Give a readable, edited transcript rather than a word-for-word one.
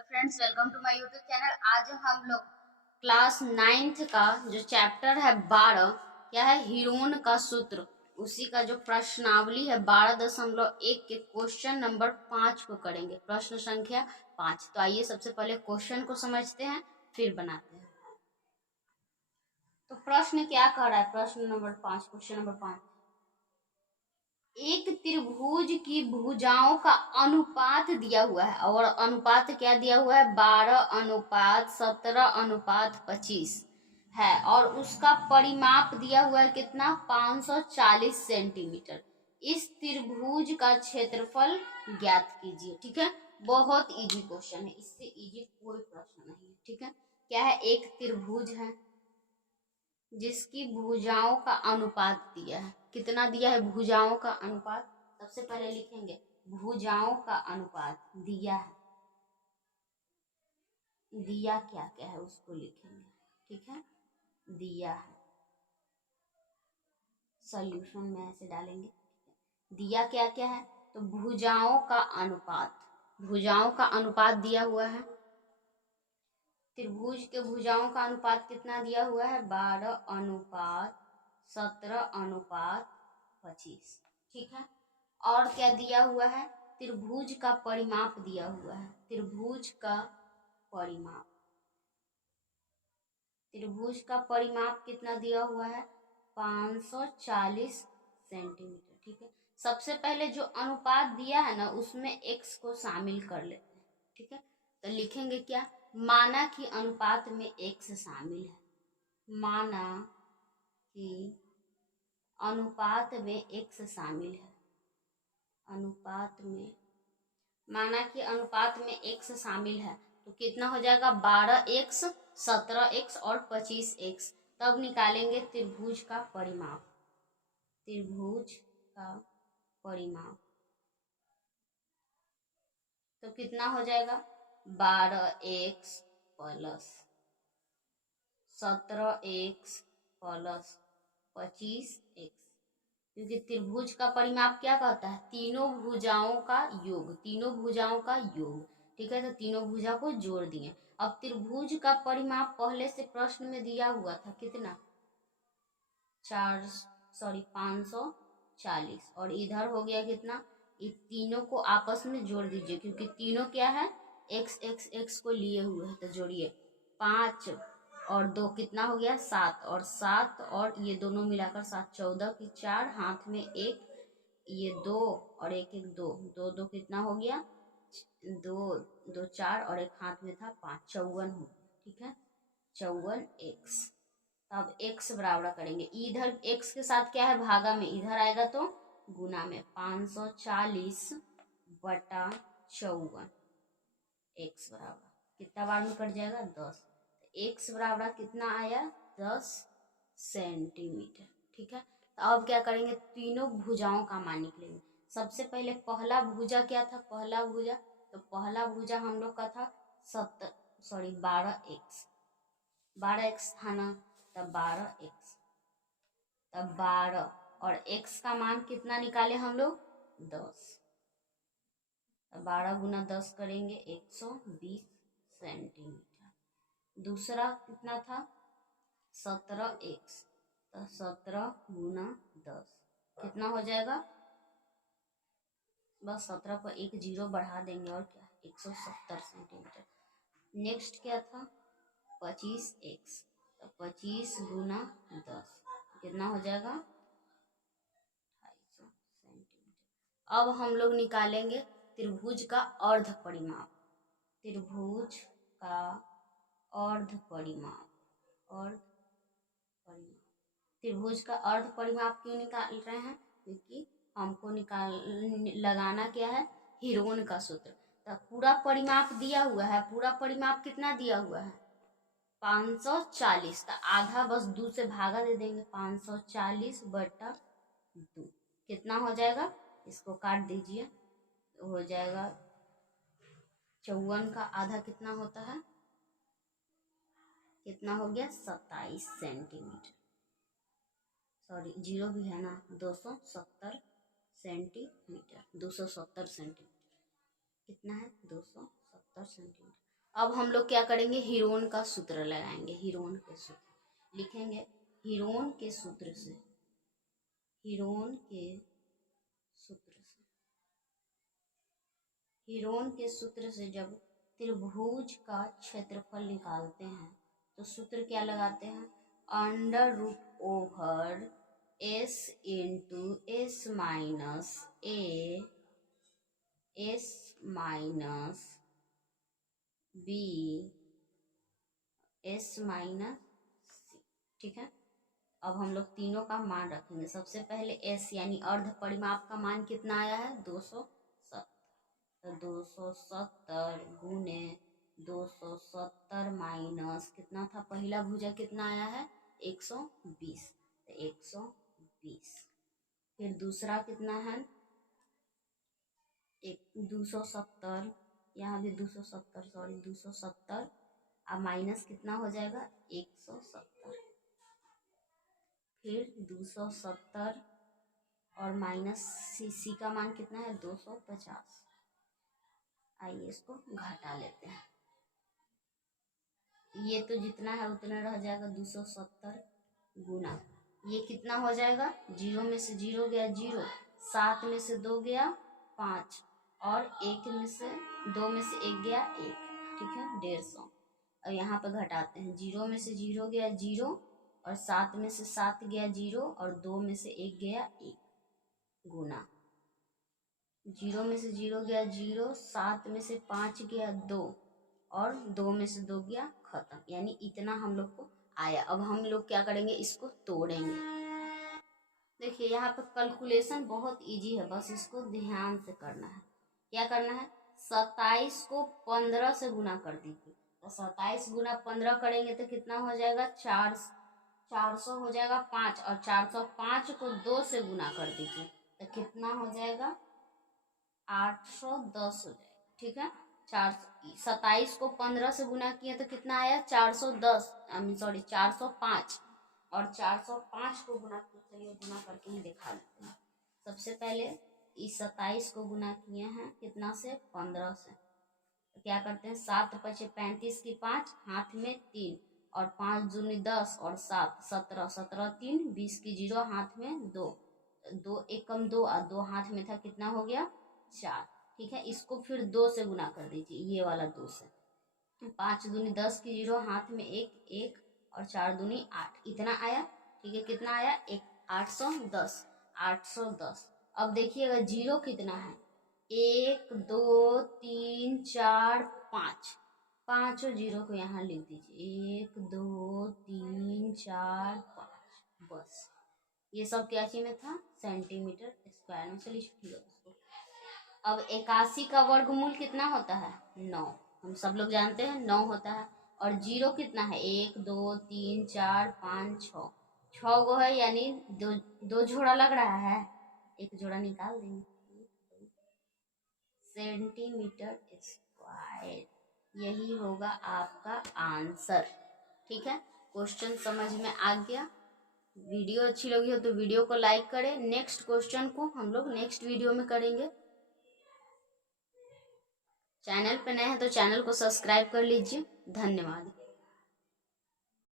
Hello friends, welcome to my YouTube channel. आज हम लोग क्लास 9th का जो चैप्टर है 12 क्या है, हीरोन का सूत्र, उसी का जो प्रश्नावली है 12.1 के क्वेश्चन नंबर 5 को करेंगे। प्रश्न संख्या 5। तो आइए सबसे पहले क्वेश्चन को समझते हैं, फिर बनाते हैं। तो प्रश्न क्या कह रहा है, प्रश्न नंबर 5, क्वेश्चन नंबर 5। एक त्रिभुज की भुजाओं का अनुपात दिया हुआ है, और अनुपात क्या दिया हुआ है, 12:17:25 है, और उसका परिमाप दिया हुआ है कितना, 540 सेंटीमीटर। इस त्रिभुज का क्षेत्रफल ज्ञात कीजिए। ठीक है, बहुत इजी क्वेश्चन है, इससे इजी कोई प्रश्न नहीं है। ठीक है, क्या है, एक त्रिभुज है जिसकी भुजाओं का अनुपात दिया है। कितना दिया है, भुजाओं का अनुपात। सबसे पहले लिखेंगे भुजाओं का अनुपात दिया है, दिया क्या क्या है उसको लिखेंगे। ठीक है, दिया है, सॉल्यूशन में ऐसे डालेंगे। दिया क्या क्या है, तो भुजाओं का अनुपात, भुजाओं का अनुपात दिया हुआ है। त्रिभुज के भुजाओं का अनुपात कितना दिया हुआ है, 12:17:25। ठीक है, और क्या दिया हुआ है, त्रिभुज का परिमाप दिया हुआ है। त्रिभुज का परिमाप, त्रिभुज का परिमाप कितना दिया हुआ है, 540 सेंटीमीटर। ठीक है, सबसे पहले जो अनुपात दिया है ना, उसमें x को शामिल कर लेते हैं। ठीक है, तो लिखेंगे क्या, माना कि अनुपात में x शामिल है, माना कि अनुपात में x शामिल है, अनुपात में, माना कि अनुपात में x शामिल है, तो कितना हो जाएगा, 12x, 17x और 25x। तब निकालेंगे त्रिभुज का परिमाप, त्रिभुज का परिमाप। तो कितना हो जाएगा, 12x plus 17x plus 25x, क्योंकि त्रिभुज का परिमाप क्या कहता है, तीनों भुजाओं का योग, तीनों भुजाओं का योग। ठीक है, तो तीनों भुजा को जोड़ दिए। अब त्रिभुज का परिमाप पहले से प्रश्न में दिया हुआ था कितना, 540, और इधर हो गया कितना, ये तीनों को आपस में जोड़ दीजिए, क्योंकि तीनों क्या है, x x x को लिए हुए हैं। तो जोड़िए, 5 और 2 कितना हो गया, 7, और 7 और ये दोनों मिलाकर 7, 14 की 4, हाथ में 1, ये 2 और 1 1 2, 2 2 कितना हो गया, 2 2 4, और एक हाथ में था 5, 54 हो गया। ठीक है, 54x। अब x बराबर करेंगे, इधर x के साथ क्या है, भागा में, इधर आएगा तो गुना में, 540/54, x बराबर कितना बार में कट जाएगा, 10। x बराबर कितना आया, 10 सेंटीमीटर। ठीक है, तो अब क्या करेंगे, तीनों भुजाओं का मान निकलेंगे। सबसे पहले पहला भुजा क्या था, पहला भुजा, तो पहला भुजा हम लोग का था 12x, 12x था ना, तब 12x, तब 12, और x का मान कितना निकाले हम लोग, 10। 12 गुना 10 करेंगे 120 सेंटीमीटर। दूसरा कितना था, 17x, तो 17 गुना 10 कितना हो जाएगा, बस 17 पर एक जीरो बढ़ा देंगे, और क्या, 170 सेंटीमीटर। नेक्स्ट क्या था, 25x, तो 25 गुना 10 कितना हो जाएगा, 250 सेंटीमीटर। अब हम लोग निकालेंगे त्रिभुज का अर्ध परिमाप, त्रिभुज का अर्ध परिमाप, अर्ध परिमाप। त्रिभुज का अर्ध परिमाप क्यों निकाल रहे हैं, क्योंकि हमको लगाना क्या है, हीरोन का सूत्र। तो पूरा परिमाप दिया हुआ है, पूरा परिमाप कितना दिया हुआ है, 540, तो आधा बस 2 से भागा दे देंगे, 540/2 कितना हो जाएगा, इसको काट दीजिए, तो हो जाएगा 54 का आधा कितना होता है, कितना हो गया, 27 सेंटीमीटर। सॉरी, जीरो भी है ना, 270 सेंटीमीटर, 270 सेंटीमीटर कितना है, 270 सेंटीमीटर। अब हम लोग क्या करेंगे, हीरोन का सूत्र लगाएंगे। हीरोन के सूत्र लिखेंगे। हीरोन के सूत्र से, हीरोन के सूत्र से, हीरोन के सूत्र से जब त्रिभुज का क्षेत्रफल निकालते हैं तो सूत्र क्या लगाते हैं, under root over S into S minus A S minus B S minus C. ठीक है, अब हम लोग तीनों का मान रखेंगे। सबसे पहले एस यानी अर्ध परिमाप का मान कितना आया है, 270। तो 270 गुने 270 माइनस कितना था, पहला भुजा कितना आया है, 120। तो 120। फिर दूसरा कितना है, 270, यहाँ भी 270, सॉरी 270। अब माइनस कितना हो जाएगा, 170। फिर 270 और माइनस सी का मान कितना है, 250। आइए इसको घटा लेते हैं। ये तो जितना है उतना रह जाएगा, 270 गुना ये कितना हो जाएगा, 0 में से 0 गया 0, 7 में से 2 गया 5, और 1 में से 2 में से 1 गया 1। ठीक है, 150। और यहाँ पे घटाते हैं, 0 में से 0 गया 0, और 7 में से 7 गया 0, और 2 में से 1 गया 1, गुना 0 में से 0 गया 0, 7 में से 5 गया 2, और 2 में से 2 गया खत्म। यानी इतना हम लोग को आया। अब हम लोग क्या करेंगे, इसको तोड़ेंगे। देखिए यहाँ पर कैलकुलेशन बहुत इजी है, बस इसको ध्यान से करना है। क्या करना है, 27 को 15 से गुना कर दीजिए। तो 27 गुना 15 करेंगे तो कितना हो जाएगा, 400 हो जाएगा 5, और 405 को 2 से गुना कर दीजिए तो कितना हो जाएगा, 810 हो जाएगा। ठीक है, 27 को 15 से गुना किए तो कितना आया, 410, सॉरी 405, और 405 को गुना किए, चलिए गुना करके ही दिखा देते हैं। सबसे पहले इस 27 को गुना किए हैं कितना से, 15 से। तो क्या करते हैं, 7 पचे 35 की 5, हाथ में 3, और 5 दूनी 10, और 7 17, 17 3 20 की 0, हाथ में 2, 2 एक कम 2, और 2 हाथ में था, कितना हो गया 4। ठीक है, इसको फिर 2 से गुना कर दीजिए, ये वाला 2 से। 5 दूनी 10 की 0, हाथ में 1 1, और 4 दूनी 8, इतना आया। ठीक है, कितना आया, 810, 810। अब देखिएगा जीरो कितना है, 1 2 3 4 5, पांचों जीरो को यहाँ लिख दीजिए, 1 2 3 4 5, बस। ये सब क्या चीज में था, सेंटीमीटर स्क्वायर में। चलिए ठीक है उसको। अब 81 का वर्गमूल कितना होता है, 9। हम सब लोग जानते हैं 9 होता है। और जीरो कितना है, 1 2 3 4 5 6, 6 गो है, यानी दो जोड़ा लग रहा है, एक जोड़ा निकाल देंगे, सेंटीमीटर स्क्वायर। यही होगा आपका आंसर। ठीक है, क्वेश्चन समझ में आ गया। वीडियो अच्छी लगी हो तो वीडियो को लाइक करें। नेक्स्ट क्वेश्चन को हम लोग नेक्स्ट वीडियो में करेंगे। चैनल पे नए हैं तो चैनल को सब्सक्राइब कर लीजिए। धन्यवाद।